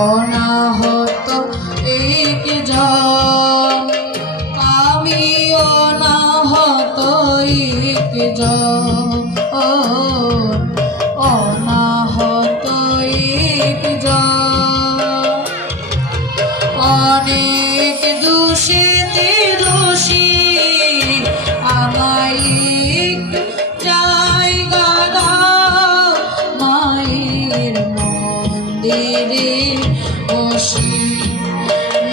অনাহত একজন, আমি অনাহত একজন, অনাহত একজন। অনেক দোষেতে দোষী আমায় জায়গা দাও, মায়ের মন্দিরে বসি,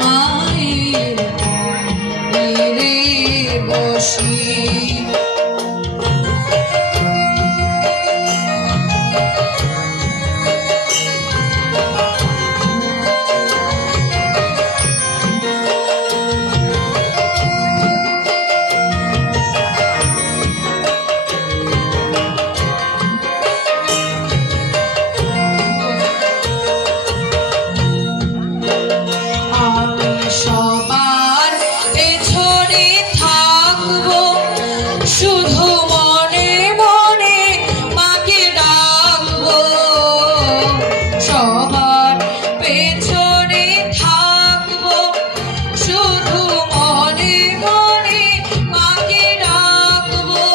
মায়ের মন্দিরে বসি। সবার পেছনে থাকবো, শুধু মনে মনে মাকে ডাকবো। সবার পেছনে থাকবো, শুধু মনে মনে মাকে ডাকবো।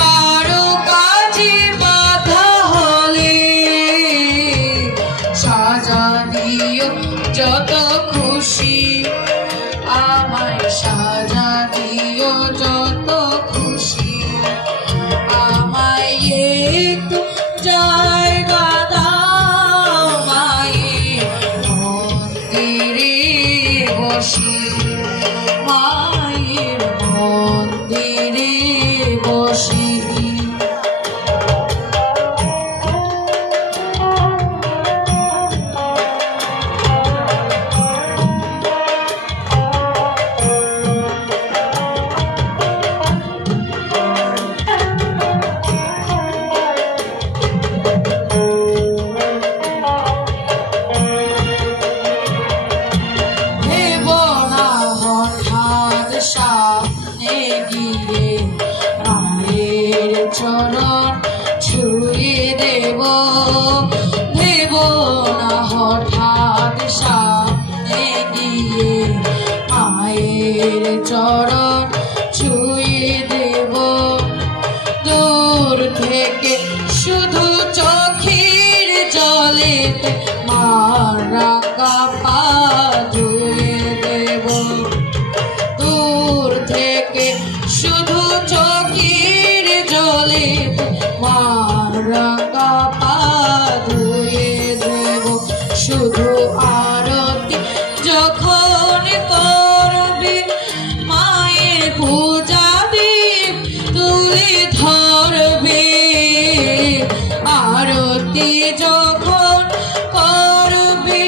কারো কাজে বাধা হলে সাজা দিও যত খুশি, আমায় সাজা দিও যত খুশি। আমায় একটু জায়গা দাও, মায়ের মন্দিরে বসি, মায়ের মন্দিরে বসি। সামনে গিয়ে মায়ের চরণ ছুঁয়ে দেব, ভেব না হঠাৎ সামনে গিয়ে মায়ের চরণ ছুঁয়ে দেব। দূর থেকে শুধু চোখের জলে মার রাঙা পা ধুয়ে দেব, দূর থেকে শুধু চোখের জলে মার রাঙা পা ধুয়ে দেব। শুধু আরতি যখন করবে, মায়ের পূজা দীপ তুলে ধরবে। আরতি যখন করবে,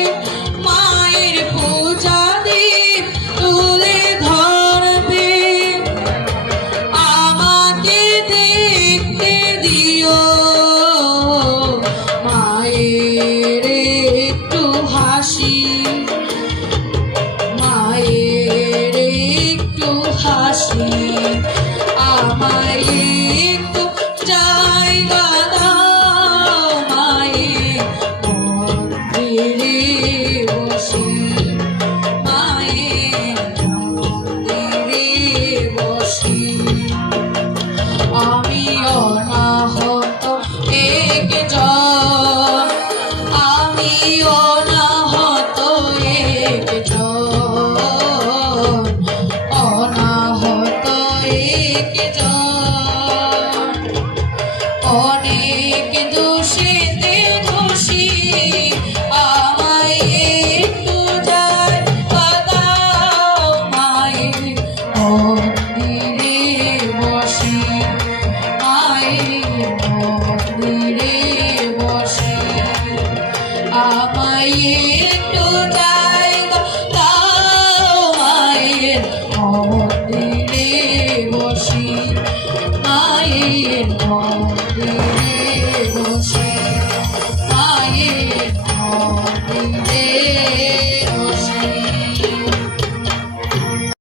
মায়ের পূজা দীপ তুলে ধরবে। আমাকে দেখতে দিও, মায়ের একটু হাসি, মায়ের একটু হাসি। আমায় একটু জায়গা দাও, মায়ের মন্দিরে বসি, মায়ের মন্দিরে বসি। আমি অনাহত একজন, আমি অনাহত একজন, অনাহত একজন। অনেক দোষে